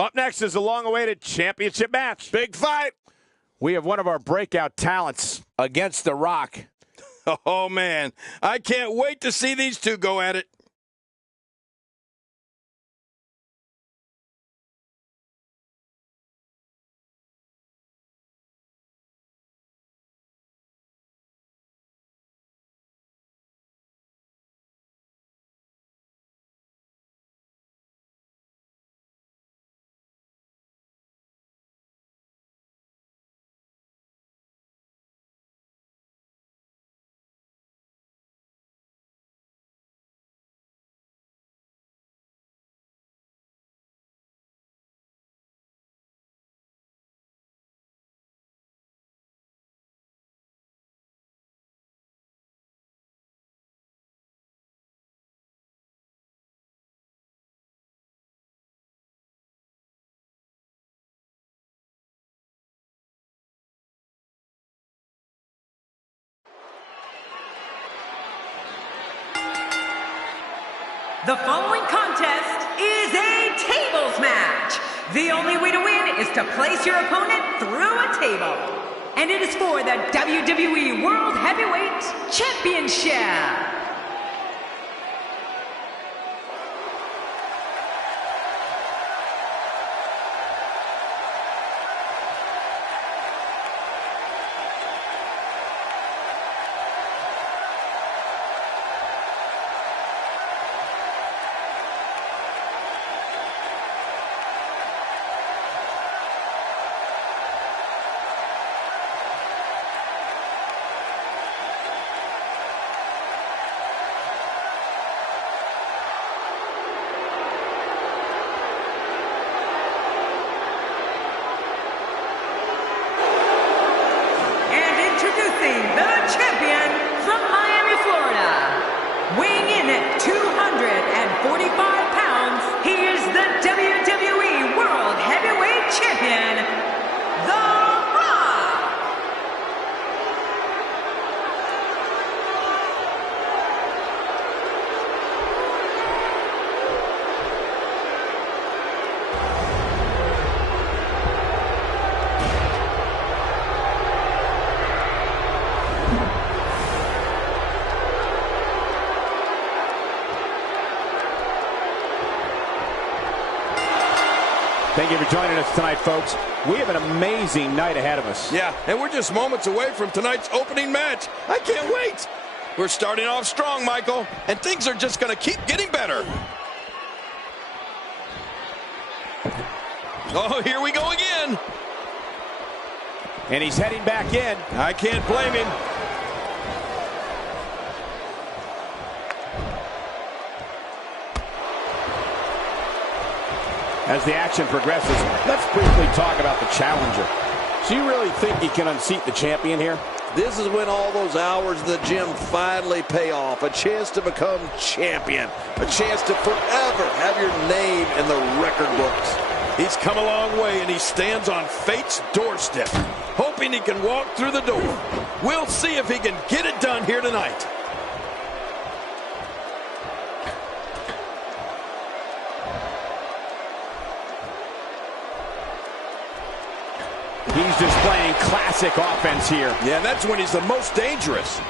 Up next is the long-awaited championship match. Big fight. We have one of our breakout talents against The Rock. Oh, man. I can't wait to see these two go at it. The following contest is a tables match. The only way to win is to place your opponent through a table. And it is for the WWE World Heavyweight Championship. Introducing the champion from Miami, Florida. Weighing in at 245 pounds, he is the WWE World Heavyweight Champion, The Rock. Thank you for joining us tonight, folks. We have an amazing night ahead of us. Yeah, and we're just moments away from tonight's opening match. I can't wait. We're starting off strong, Michael, and things are just going to keep getting better. Oh, here we go again. And he's heading back in. I can't blame him. As the action progresses, let's briefly talk about the challenger. Do you really think he can unseat the champion here? This is when all those hours in the gym finally pay off. A chance to become champion. A chance to forever have your name in the record books. He's come a long way, and he stands on fate's doorstep, hoping he can walk through the door. We'll see if he can get it done here tonight. He's displaying classic offense here. Yeah, that's when he's the most dangerous.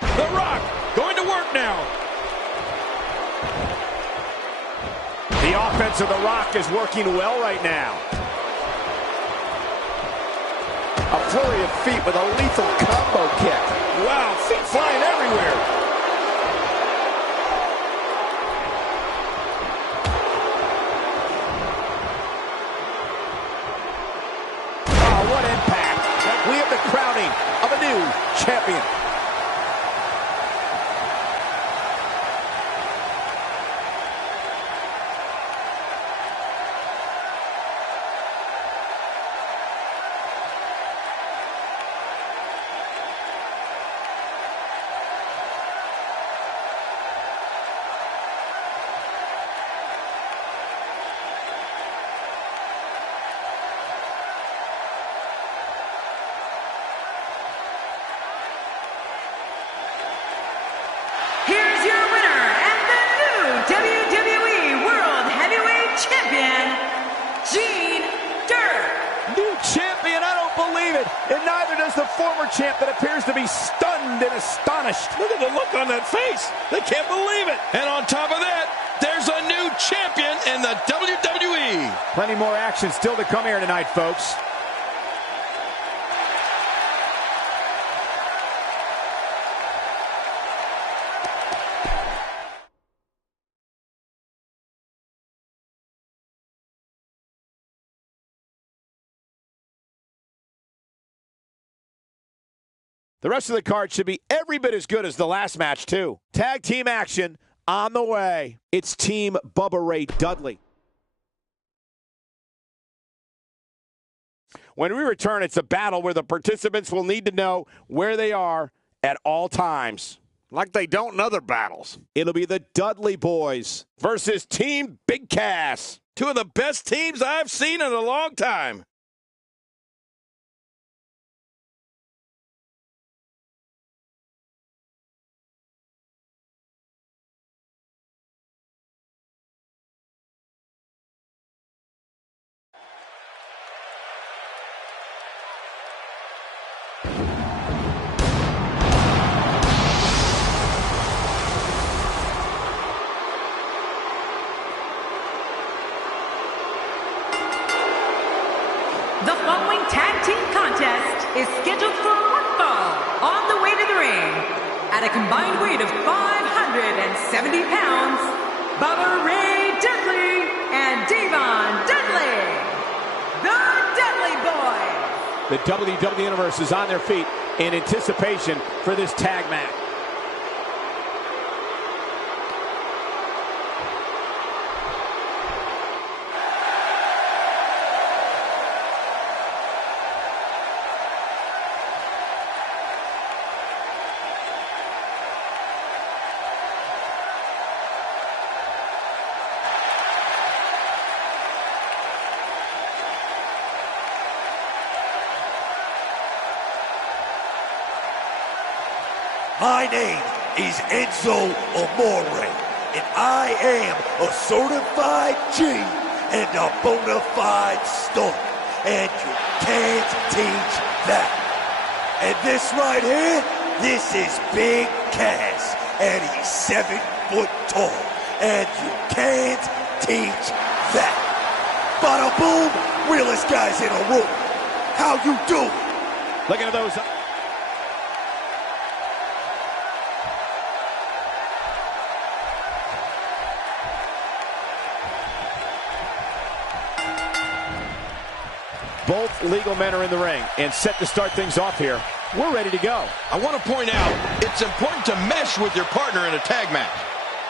The Rock going to work now. The offense of The Rock is working well right now. A flurry of feet with a lethal combo kick. Wow, feet flying everywhere. Oh, what impact. We have the crowning of a new champion. good, and neither does the former champ that appears to be stunned and astonished. Look at the look on that face. They can't believe it. And on top of that, there's a new champion in the WWE. Plenty more action still to come here tonight, folks. The rest of the card should be every bit as good as the last match, too. Tag team action on the way. It's Team Bubba Ray Dudley. When we return, it's a battle where the participants will need to know where they are at all times. Like they don't in other battles. It'll be the Dudley Boys versus Team Big Cass. Two of the best teams I've seen in a long time. The following tag team contest is scheduled for one fall on the way to the ring. At a combined weight of 570 pounds, Bubba Ray Dudley and Devon Dudley, the Dudley Boys. The WWE Universe is on their feet in anticipation for this tag match. My name is Enzo Amore, and I am a certified G and a bona fide stud, and you can't teach that. And this right here, this is Big Cass, and he's 7 foot tall, and you can't teach that. Bada boom, realest guys in a room. How you doing? Looking at those. Both legal men are in the ring and set to start things off here. We're ready to go. I want to point out, it's important to mesh with your partner in a tag match.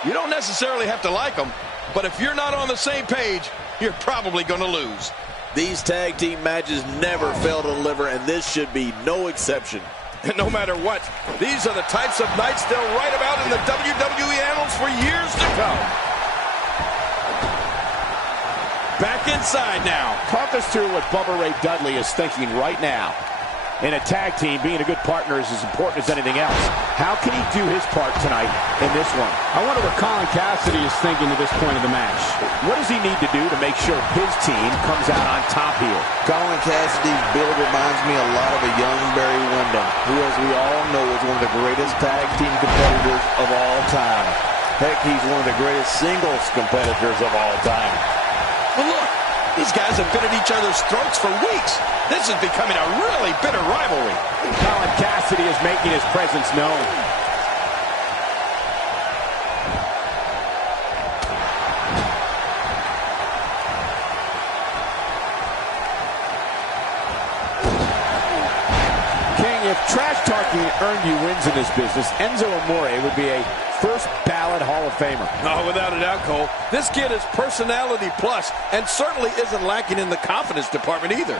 You don't necessarily have to like them, but if you're not on the same page, you're probably going to lose. These tag team matches never fail to deliver, and this should be no exception. And no matter what, these are the types of nights they'll write about in the WWE annals for years to come. Back inside now. Talk us through what Bubba Ray Dudley is thinking right now. In a tag team, being a good partner is as important as anything else. How can he do his part tonight in this one? I wonder what Colin Cassidy is thinking at this point of the match. What does he need to do to make sure his team comes out on top here? Colin Cassidy's build reminds me a lot of a young Barry Windham, who, as we all know, is one of the greatest tag team competitors of all time. Heck, he's one of the greatest singles competitors of all time. Well, look, these guys have been at each other's throats for weeks. This is becoming a really bitter rivalry. Colin Cassidy is making his presence known. King, if trash talking earned you wins in this business, Enzo Amore would be a first ballot Hall of Famer. Oh, without a doubt, Cole. This kid is personality plus and certainly isn't lacking in the confidence department either.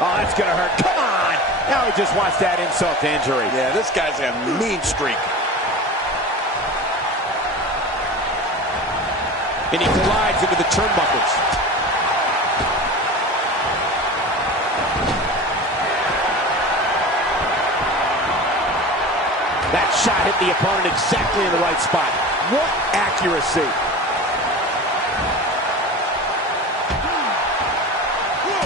Oh, that's going to hurt. Come on. Now he just wants that insult to injury. Yeah, this guy's a mean streak. And he collides into the turnbuckles. That shot hit the opponent exactly in the right spot. What accuracy.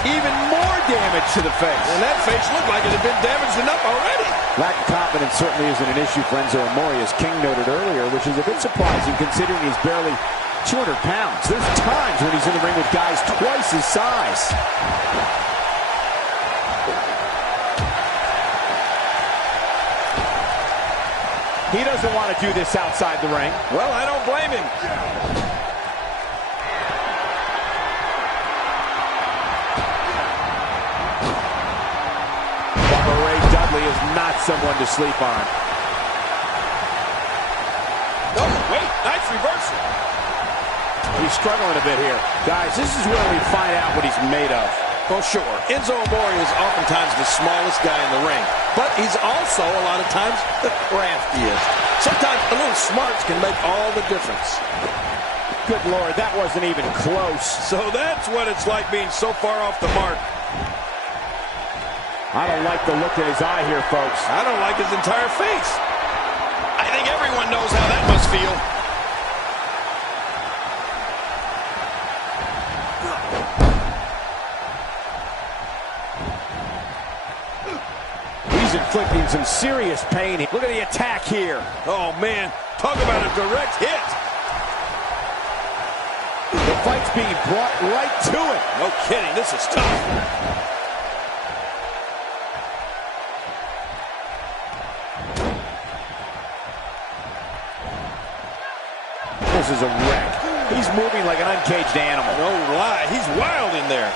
even more damage to the face. And that face looked like it had been damaged enough already. Lack of confidence certainly isn't an issue for Enzo Amore, as King noted earlier, which is a bit surprising considering he's barely 200 pounds. There's times when he's in the ring with guys twice his size. He doesn't want to do this outside the ring. Well, I don't blame him. Dudley is not someone to sleep on. Oh, wait, nice reversal. He's struggling a bit here. Guys, this is where we find out what he's made of. Well, sure, Enzo Amore is oftentimes the smallest guy in the ring, but he's also a lot of times the craftiest. Sometimes a little smarts can make all the difference. Good Lord, that wasn't even close. So that's what it's like being so far off the mark. I don't like the look in his eye here, folks. I don't like his entire face. I think everyone knows how that must feel. He's inflicting some serious pain. Look at the attack here. Oh, man. Talk about a direct hit. The fight's being brought right to it. No kidding. This is tough. This is a wreck. He's moving like an uncaged animal. No lie. He's wild in there.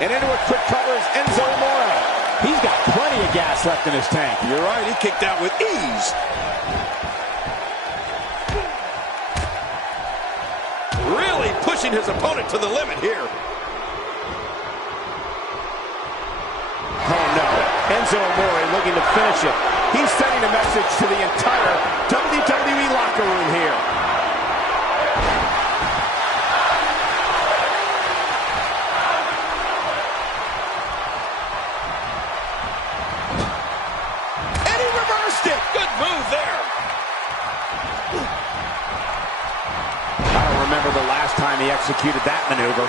And into a quick cover is Enzo Amore. He's got plenty of gas left in his tank. You're right. He kicked out with ease. Really pushing his opponent to the limit here. Oh, no. Enzo Amore looking to finish it. He's sending a message to the entire WWE locker room here. Good move there. I don't remember the last time he executed that maneuver.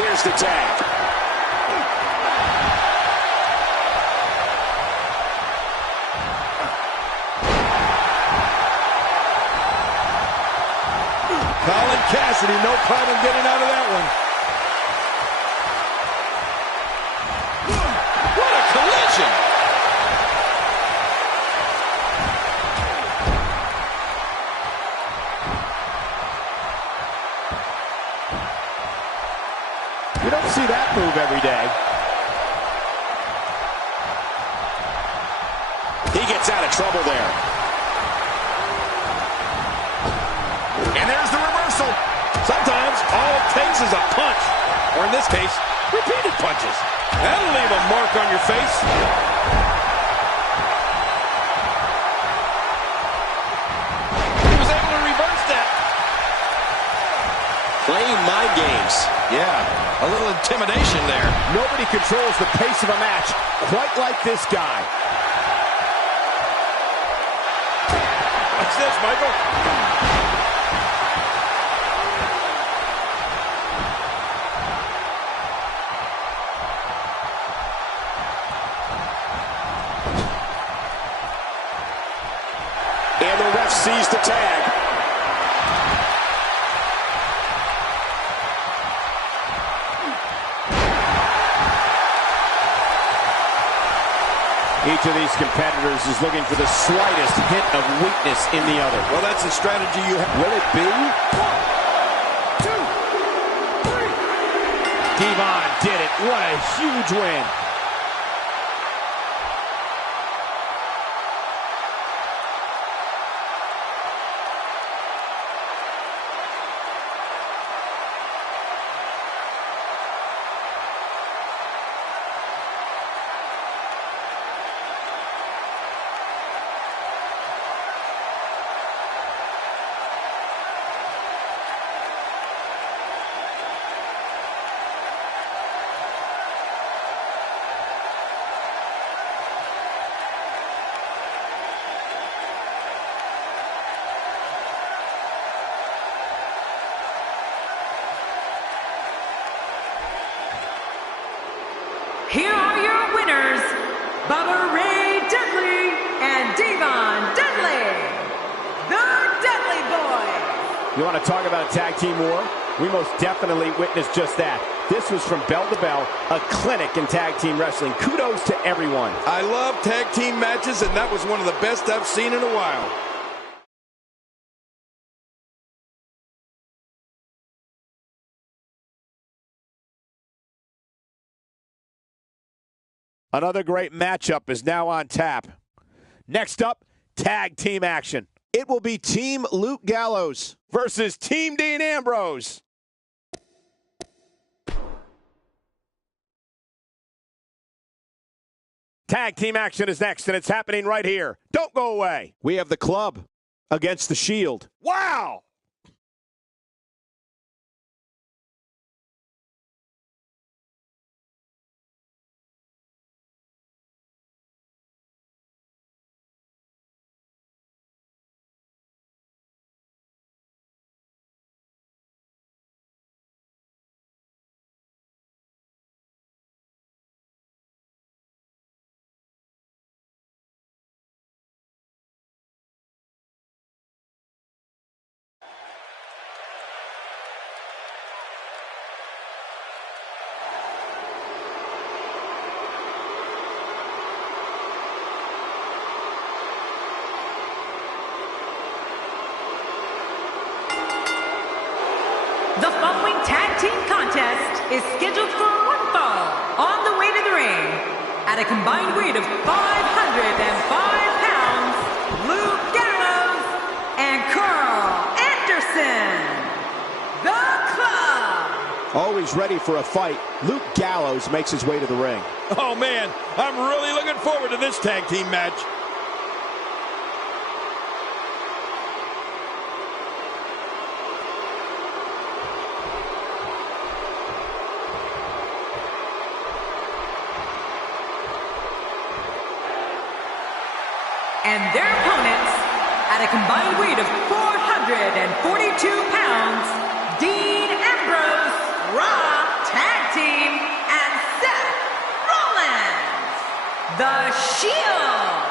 There's the tag. Colin Cassidy, no problem getting out of that one. Collision. You don't see that move every day. He gets out of trouble there. And there's the reversal. Sometimes all it takes is a punch, or in this case, repeated punches. That'll leave a mark on your face. He was able to reverse that. Playing mind games. Yeah, a little intimidation there. Nobody controls the pace of a match quite like this guy. What's this, Michael? And the ref sees the tag. Each of these competitors is looking for the slightest hint of weakness in the other. Well, that's a strategy you have. Will it be? 1, 2, 3. Devon did it. What a huge win. You want to talk about a tag team war? We most definitely witnessed just that. This was from bell to bell, a clinic in tag team wrestling. Kudos to everyone. I love tag team matches, and that was one of the best I've seen in a while. Another great matchup is now on tap. Next up, tag team action. It will be Team Luke Gallows versus Team Dean Ambrose. Tag team action is next, and it's happening right here. Don't go away. We have the Club against the Shield. Wow! The following tag team contest is scheduled for one fall. On the way to the ring, at a combined weight of 505 pounds, Luke Gallows and Carl Anderson, the Club. Always ready for a fight, Luke Gallows makes his way to the ring. Oh, man, I'm really looking forward to this tag team match. And their opponents, at a combined weight of 442 pounds, Dean Ambrose, Raw Tag Team, and Seth Rollins, the Shield.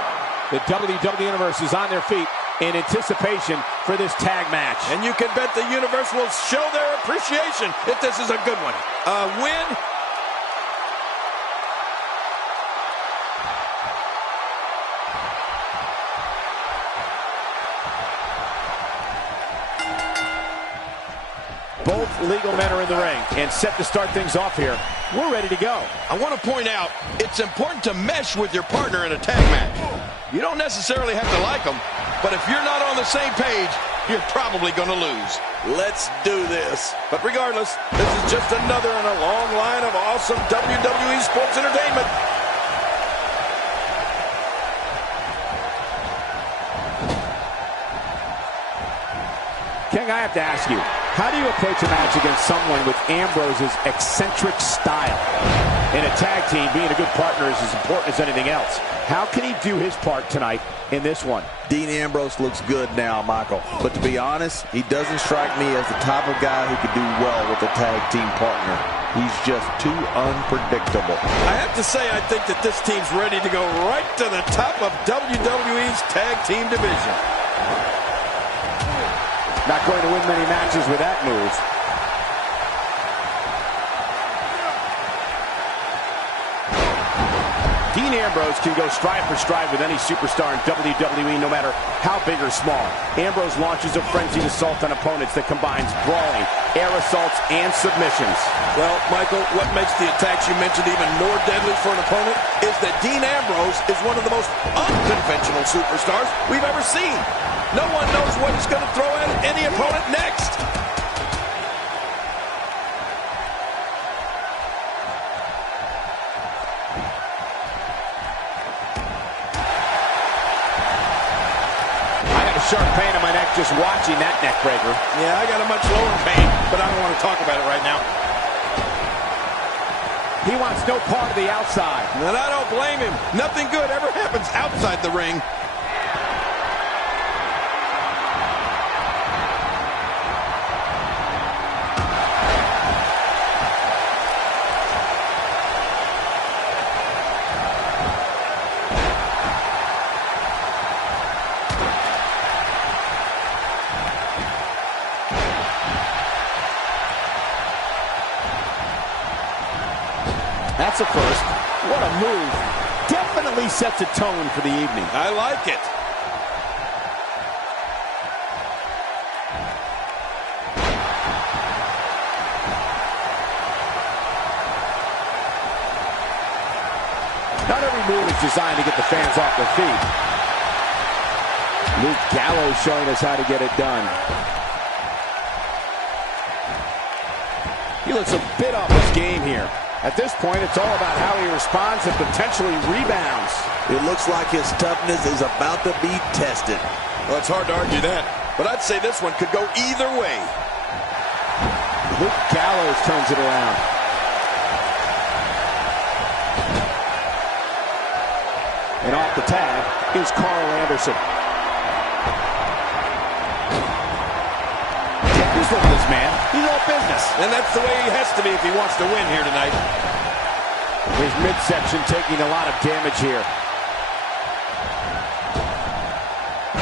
The WWE Universe is on their feet in anticipation for this tag match. And you can bet the Universe will show their appreciation if this is a good one. A win. Both legal men are in the ring and set to start things off here. We're ready to go. I want to point out, it's important to mesh with your partner in a tag match. You don't necessarily have to like them, but if you're not on the same page, you're probably going to lose. Let's do this. But regardless, this is just another in a long line of awesome WWE sports entertainment. King, I have to ask you, how do you approach a match against someone with Ambrose's eccentric style? In a tag team, being a good partner is as important as anything else. How can he do his part tonight in this one? Dean Ambrose looks good now, Michael. But to be honest, he doesn't strike me as the type of guy who could do well with a tag team partner. He's just too unpredictable. I have to say, I think that this team's ready to go right to the top of WWE's tag team division. Not going to win many matches with that move. Dean Ambrose can go stride for stride with any superstar in WWE, no matter how big or small. Ambrose launches a frenzied assault on opponents that combines brawling, air assaults, and submissions. Well, Michael, what makes the attacks you mentioned even more deadly for an opponent is that Dean Ambrose is one of the most unconventional superstars we've ever seen. No one knows what he's going to throw at any opponent next. Sharp pain in my neck just watching that neck breaker. Yeah, I got a much lower pain, but I don't want to talk about it right now. He wants no part of the outside. And I don't blame him. Nothing good ever happens outside the ring. That's a first. What a move. Definitely sets a tone for the evening. I like it. Not every move is designed to get the fans off their feet. Luke Gallows showing us how to get it done. He looks a bit off his game here. At this point, it's all about how he responds and potentially rebounds. It looks like his toughness is about to be tested. Well, it's hard to argue that, but I'd say this one could go either way. Luke Gallows turns it around. And off the tag is Carl Anderson. Look at this man. He's all business. And that's the way he has to be if he wants to win here tonight. His midsection taking a lot of damage here.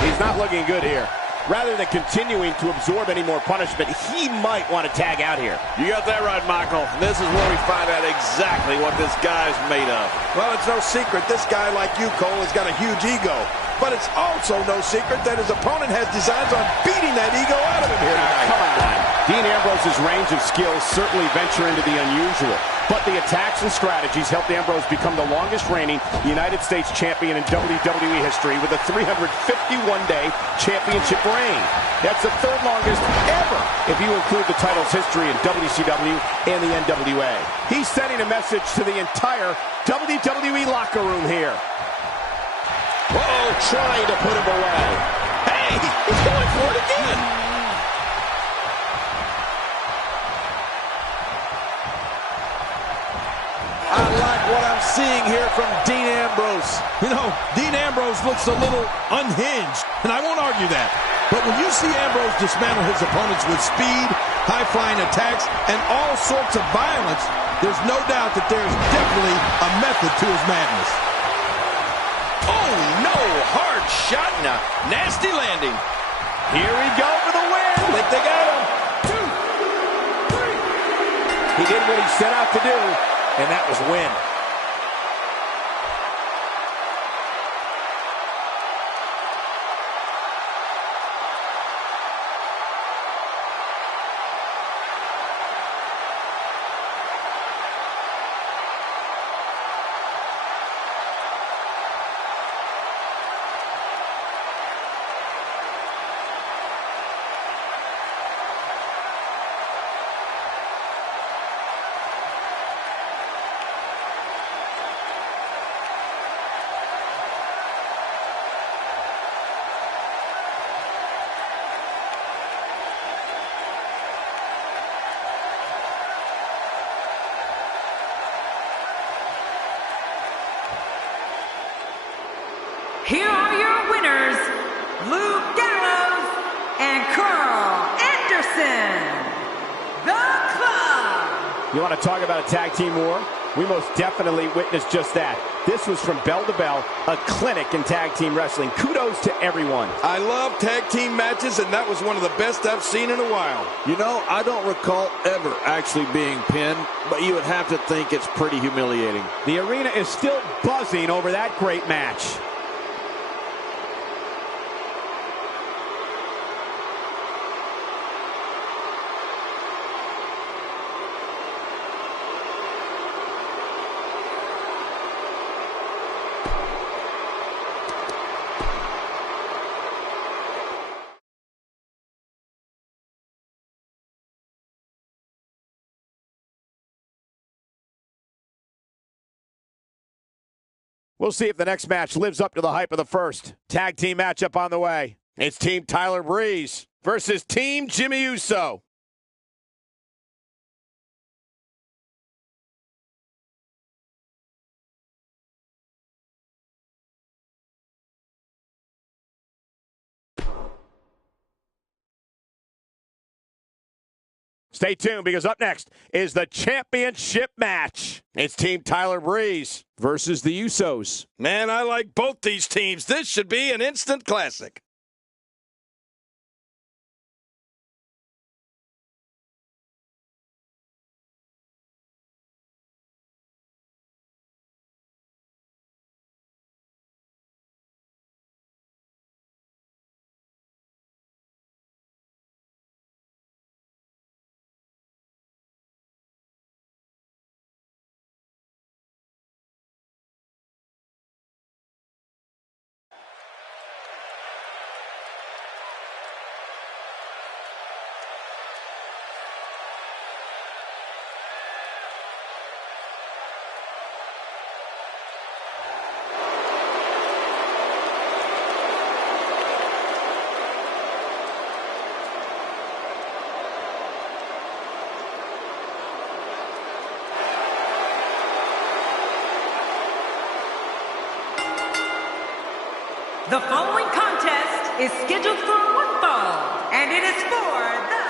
He's not looking good here. Rather than continuing to absorb any more punishment, he might want to tag out here. You got that right, Michael. This is where we find out exactly what this guy's made of. Well, it's no secret this guy like you, Cole, has got a huge ego. But it's also no secret that his opponent has designs on beating that ego out of him here tonight. Come on. Dean Ambrose's range of skills certainly venture into the unusual. But the attacks and strategies helped Ambrose become the longest reigning United States champion in WWE history with a 351-day championship reign. That's the third longest ever if you include the title's history in WCW and the NWA. He's sending a message to the entire WWE locker room here. Uh-oh, trying to put him away. Hey, he's going for it again. I like what I'm seeing here from Dean Ambrose. You know, Dean Ambrose looks a little unhinged, and I won't argue that. But when you see Ambrose dismantle his opponents with speed, high-flying attacks, and all sorts of violence, there's no doubt that there's definitely a method to his madness. Oh, no! Hard shot and a nasty landing. Here we go for the win. I think they got him. 2, 3. He did what he set out to do, and that was win. Here are your winners, Luke Gallows and Carl Anderson, the Club. You want to talk about a tag team war? We most definitely witnessed just that. This was from bell to bell, a clinic in tag team wrestling. Kudos to everyone. I love tag team matches, and that was one of the best I've seen in a while. You know, I don't recall ever actually being pinned, but you would have to think it's pretty humiliating. The arena is still buzzing over that great match. We'll see if the next match lives up to the hype of the first. Tag team matchup on the way. It's Team Tyler Breeze versus Team Jimmy Uso. Stay tuned, because up next is the championship match. It's Team Tyler Breeze versus the Usos. Man, I like both these teams. This should be an instant classic. The following contest is scheduled for one fall, and it is for the...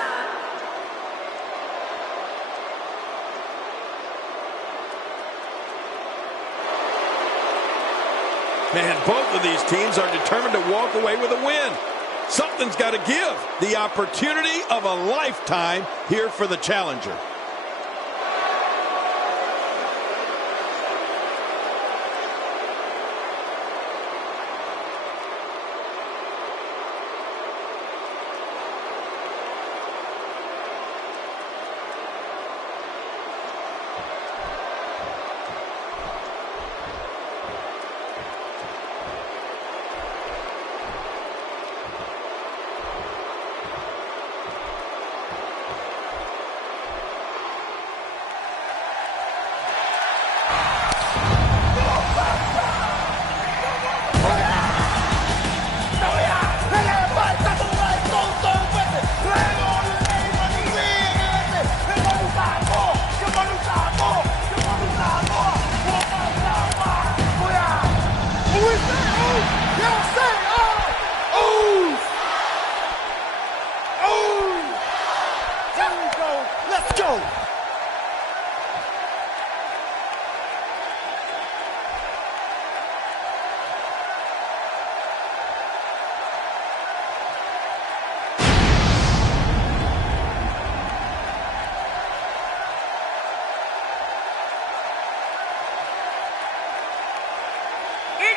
Man, both of these teams are determined to walk away with a win. Something's got to give. The opportunity of a lifetime here for the challenger.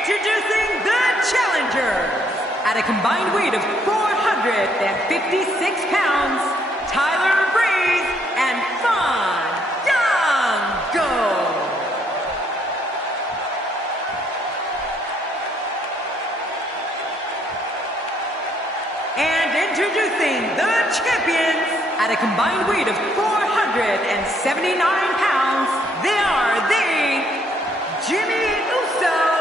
Introducing the challengers. At a combined weight of 456 pounds, Tyler Breeze and Fandango. And introducing the champions. At a combined weight of 479 pounds, they are the Jimmy Uso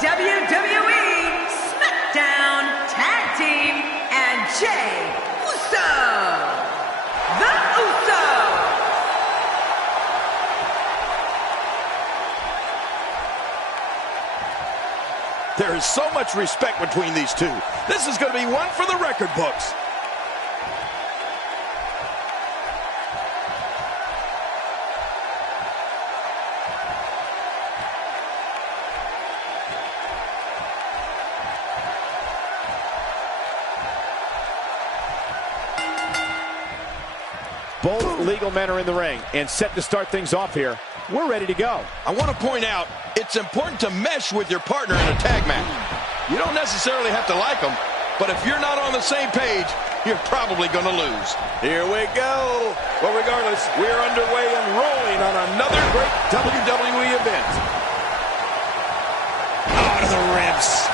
WWE SmackDown Tag Team and Jay Uso, the Usos. There is so much respect between these two. This is going to be one for the record books. Both legal men are in the ring and set to start things off here. We're ready to go. I want to point out, it's important to mesh with your partner in a tag match. You don't necessarily have to like them, but if you're not on the same page, you're probably going to lose. Here we go. Well, regardless, we're underway and rolling on another great WWE event. Out of the ribs.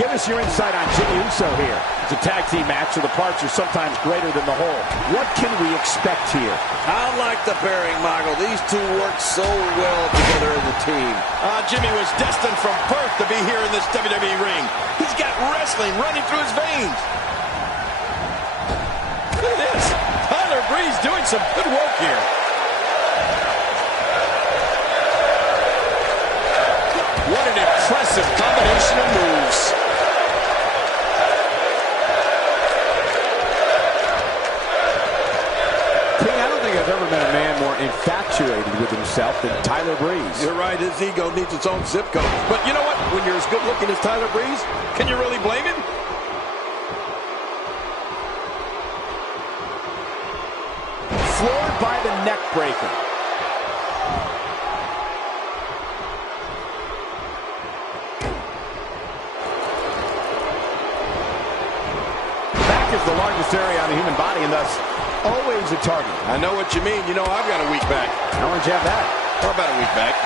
Give us your insight on Jimmy Uso here. It's a tag team match, so the parts are sometimes greater than the whole. What can we expect here? I like the pairing, Michael. These two work so well together as a team. Jimmy was destined from birth to be here in this WWE ring. He's got wrestling running through his veins. Look at this. Tyler Breeze doing some good work here. What an impressive combination of moves. I've ever met a man more infatuated with himself than Tyler Breeze. You're right, his ego needs its own zip code. But you know what? When you're as good looking as Tyler Breeze, can you really blame him? Floored by the neck breaker. Back is the largest area on the human body and thus always a target. I know what you mean. You know, I've got a weak back. How long did you have that? Or about a week back.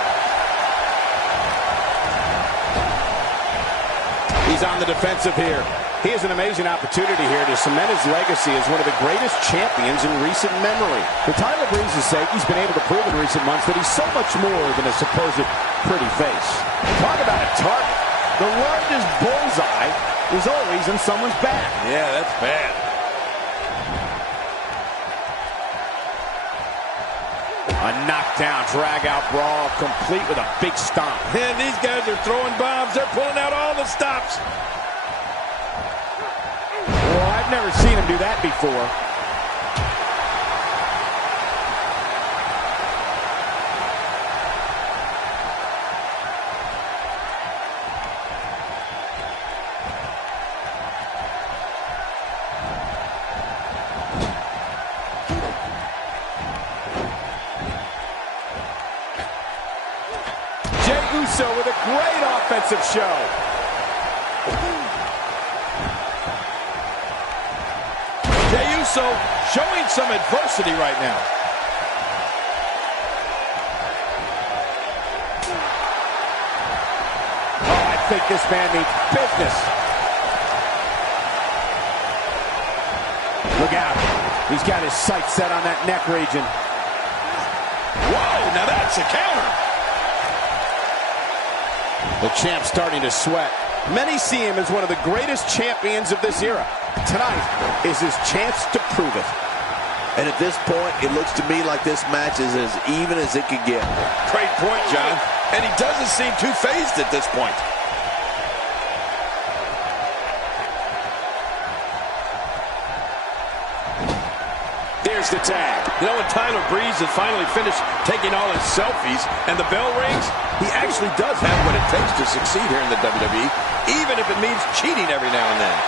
He's on the defensive here. He has an amazing opportunity here to cement his legacy as one of the greatest champions in recent memory. For Tyler Breeze's sake, he's been able to prove in recent months that he's so much more than a supposed pretty face. Talk about a target. The largest bullseye is always in someone's back. Yeah, that's bad. A knockdown, drag-out brawl, complete with a big stomp. And these guys are throwing bombs. They're pulling out all the stops. Well, I've never seen him do that before. Uso with a great offensive show. Jey Uso showing some adversity right now. Oh, I think this man needs business. Look out. He's got his sights set on that neck region. Whoa, now that's a counter. The champ's starting to sweat. Many see him as one of the greatest champions of this era. Tonight is his chance to prove it. And at this point, it looks to me like this match is as even as it could get. Great point, John. And he doesn't seem too phased at this point. Here's the tag. You know, when Tyler Breeze has finally finished taking all his selfies and the bell rings, he actually does have what it takes to succeed here in the WWE, even if it means cheating every now and then.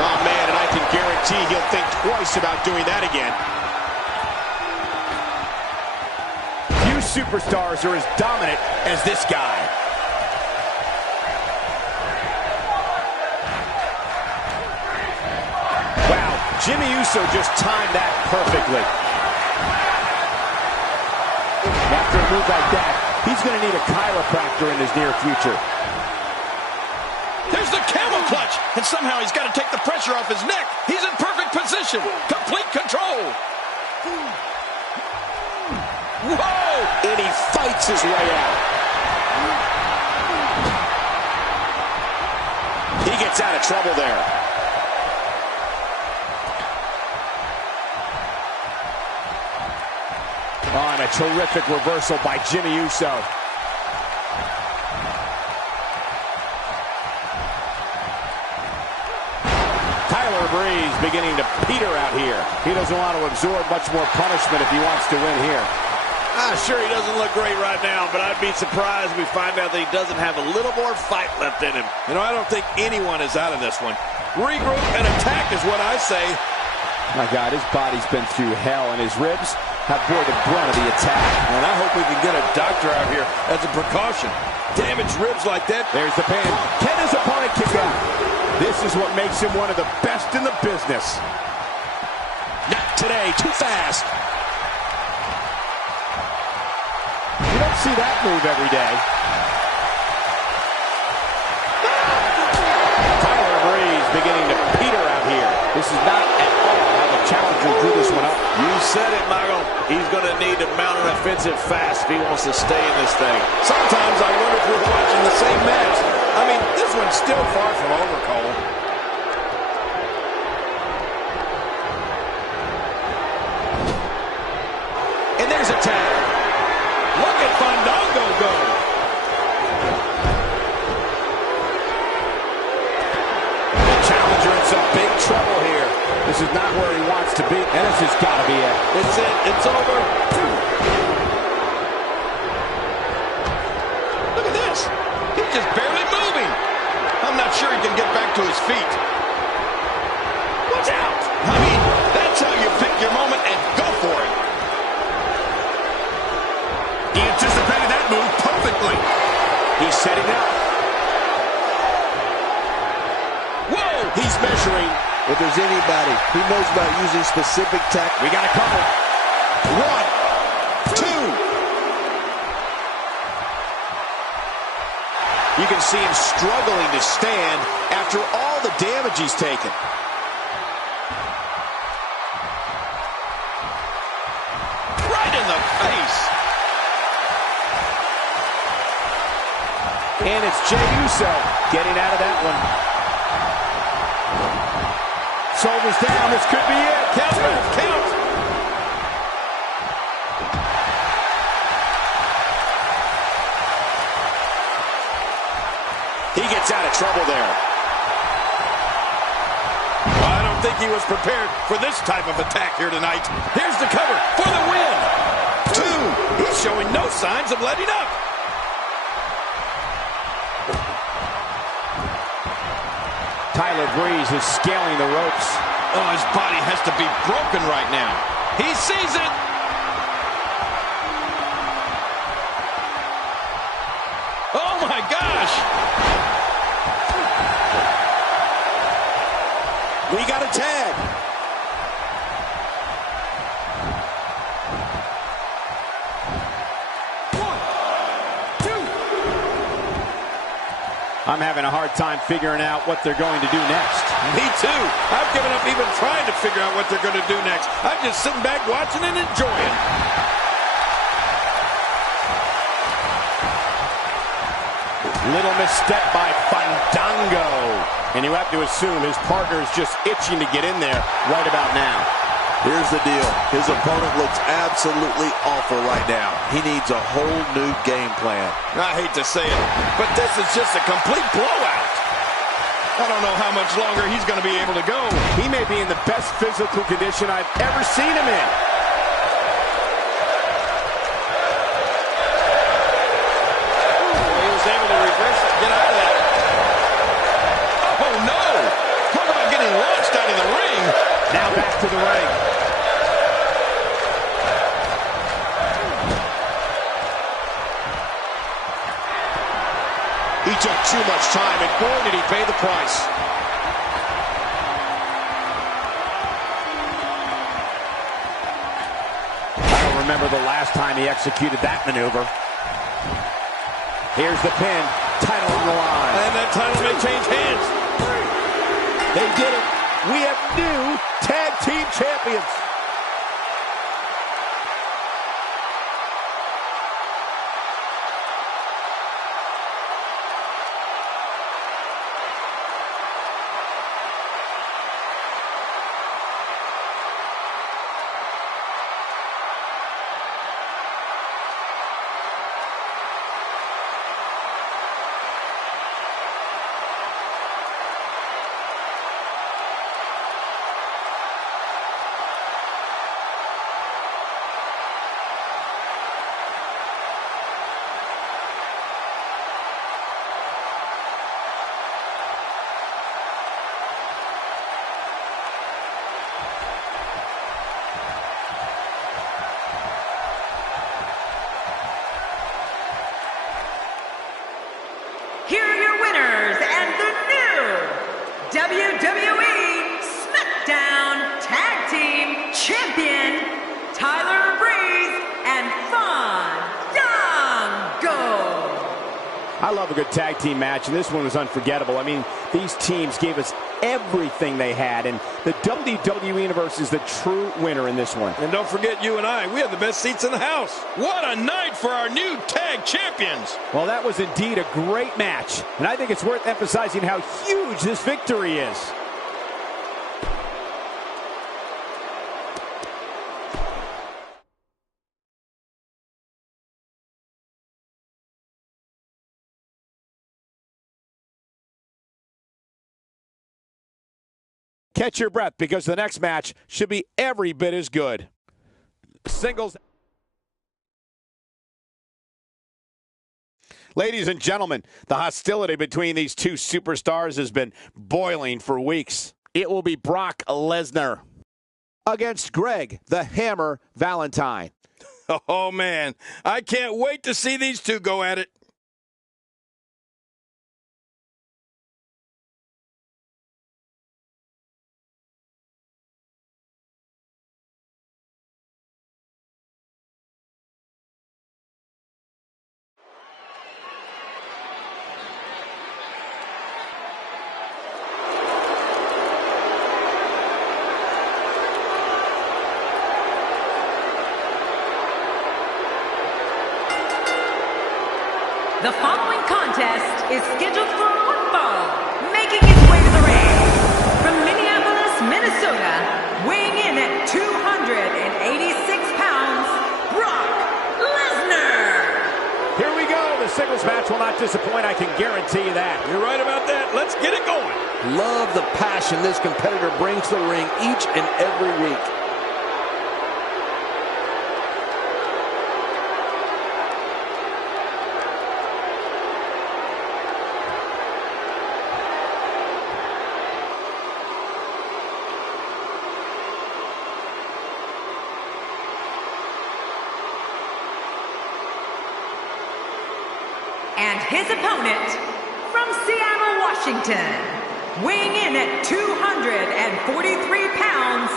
Oh, man, and I can guarantee he'll think twice about doing that again. Few superstars are as dominant as this guy. Wow, Jimmy Uso just timed that perfectly. After a move like that, he's going to need a chiropractor in his near future. There's the camel clutch, and somehow he's got to take the pressure off his neck. He's in perfect position. Complete control. Whoa! And he fights his way out. He gets out of trouble there. Oh, and a terrific reversal by Jimmy Uso. Tyler Breeze beginning to peter out here. He doesn't want to absorb much more punishment if he wants to win here. Sure, he doesn't look great right now, but I'd be surprised if we find out that he doesn't have a little more fight left in him. You know, I don't think anyone is out of this one. Regroup and attack is what I say. My God, his body's been through hell, and his ribs have bore the brunt of the attack. And I hope we can get a doctor out here as a precaution. Damaged ribs like that. There's the pin. Can his opponent kick out? This is what makes him one of the best in the business. Not today. Too fast. You don't see that move every day. Tyler Breeze beginning to peter out here. This is not at all how the challenger drew this one up. You said it, Michael. He's going to need to mount an offensive fast if he wants to stay in this thing. Sometimes I wonder if we're watching the same match. I mean, this one's still far from over, Cole. And there's a tag. Look at Fandango go. The challenger in some big trouble here. This is not where he wants to be, and this has got to be it. It's it. It's over. Look at this. He's just barely moving. I'm not sure he can get back to his feet. Watch out. I mean, that's how you pick your moment and go for it. He anticipated that move perfectly. He's setting up. Whoa! He's measuring. If there's anybody who knows about using specific tactics, We got a couple. 1, 2. You can see him struggling to stand after all the damage he's taken. Right in the And it's Jey Uso getting out of that one. Shoulders down, this could be it. Count, ref, count. He gets out of trouble there. I don't think he was prepared for this type of attack here tonight. Here's the cover for the win. 2. He's showing no signs of letting up. Tyler Breeze is scaling the ropes. Oh, his body has to be broken right now. He sees it. Oh, my gosh. We got a tag. I'm having a hard time figuring out what they're going to do next. Me too. I've given up even trying to figure out what they're going to do next. I'm just sitting back watching and enjoying. Little misstep by Fandango. And you have to assume his partner is just itching to get in there right about now. Here's the deal. His opponent looks absolutely awful right now. He needs a whole new game plan. I hate to say it, but this is just a complete blowout. I don't know how much longer he's going to be able to go. He may be in the best physical condition I've ever seen him in. He was able to reverse it, get out of that. Oh, no. Talk about getting launched out of the ring. Now back to the ring. He took too much time, and boy, did he pay the price. I don't remember the last time he executed that maneuver. Here's the pin. Title on the line. And that title may change hands. They did it. We have new tag team champions. Here are your winners and the new WWE SmackDown Tag Team Champion, Tyler Breeze and Fandango. I love a good tag team match, and this one was unforgettable. I mean, these teams gave us everything they had, and the WWE Universe is the true winner in this one. And don't forget, you and I, we have the best seats in the house. What a night for our new tag champions. Well, that was indeed a great match, and I think it's worth emphasizing how huge this victory is. Catch your breath, because the next match should be every bit as good. Singles. Ladies and gentlemen, the hostility between these two superstars has been boiling for weeks. It will be Brock Lesnar against Greg the Hammer Valentine. Oh, man. I can't wait to see these two go at it. is scheduled for one fall, making his way to the ring. From Minneapolis, Minnesota, weighing in at 286 pounds, Brock Lesnar. Here we go. The singles match will not disappoint, I can guarantee you that. You're right about that. Let's get it going. Love the passion this competitor brings to the ring each and every week. And his opponent, from Seattle, Washington, weighing in at 243 pounds,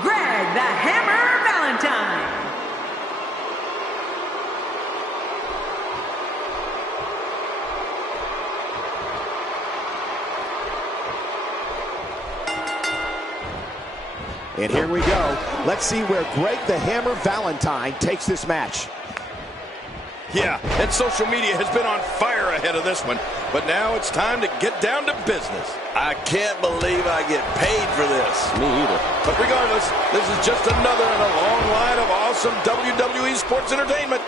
Greg the Hammer Valentine. And here we go. Let's see where Greg the Hammer Valentine takes this match. Yeah, and social media has been on fire ahead of this one. But now it's time to get down to business. I can't believe I get paid for this. Me either. But regardless, this is just another in a long line of awesome WWE sports entertainment.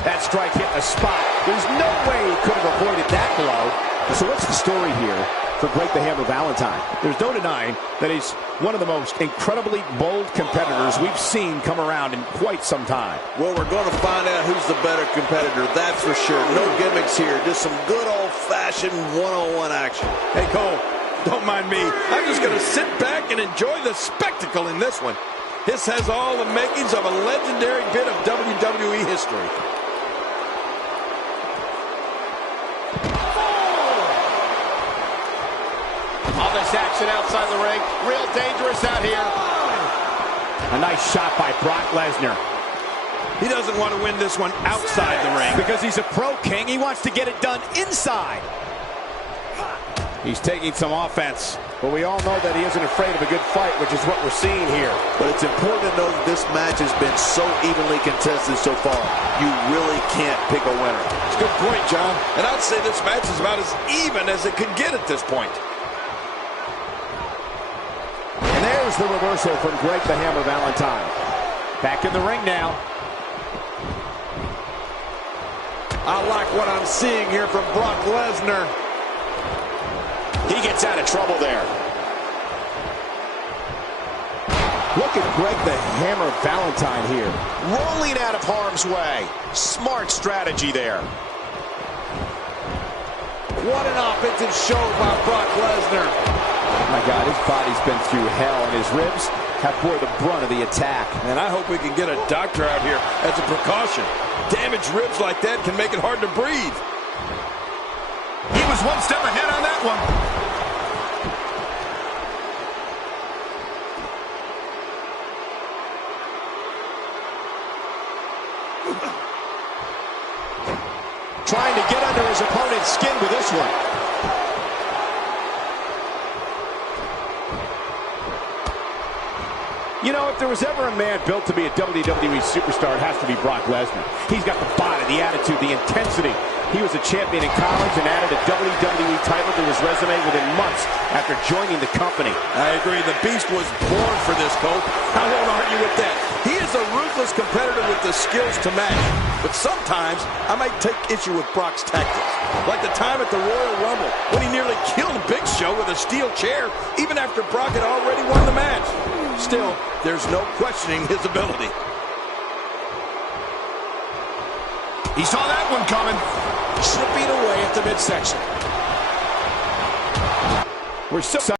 That strike hit the spot. There's no way he could have avoided that blow. So what's the story here for Greg the Hammer Valentine? There's no denying that he's one of the most incredibly bold competitors we've seen come around in quite some time. Well, we're going to find out who's the better competitor, that's for sure. No gimmicks here, just some good old-fashioned one-on-one action. Hey, Cole, don't mind me. I'm just going to sit back and enjoy the spectacle in this one. This has all the makings of a legendary bit of WWE history. All this action outside the ring, real dangerous out here. A nice shot by Brock Lesnar. He doesn't want to win this one outside the ring. Because he's a pro king, he wants to get it done inside. He's taking some offense, but we all know that he isn't afraid of a good fight, which is what we're seeing here. But it's important to know that this match has been so evenly contested so far. You really can't pick a winner. It's a good point, John. And I'd say this match is about as even as it could get at this point. And there's the reversal from Greg the Hammer Valentine. Back in the ring now. I like what I'm seeing here from Brock Lesnar. He gets out of trouble there. Look at Greg the Hammer Valentine here. Rolling out of harm's way. Smart strategy there. What an offensive show by Brock Lesnar. Oh my God, his body's been through hell, and his ribs have bore the brunt of the attack. And I hope we can get a doctor out here as a precaution. Damaged ribs like that can make it hard to breathe. He was one step ahead on that one. Trying to get under his opponent's skin with this one. You know, if there was ever a man built to be a WWE superstar, it has to be Brock Lesnar. He's got the body, the attitude, the intensity. He was a champion in college and added a WWE title to his resume within months after joining the company. I agree. The Beast was born for this, Cole. I won't argue with that. He is a ruthless competitor with the skills to match. But sometimes I might take issue with Brock's tactics. Like the time at the Royal Rumble when he nearly killed Big Show with a steel chair even after Brock had already won the match. Still, there's no questioning his ability. He saw that one coming. Chipping away at the midsection. We're so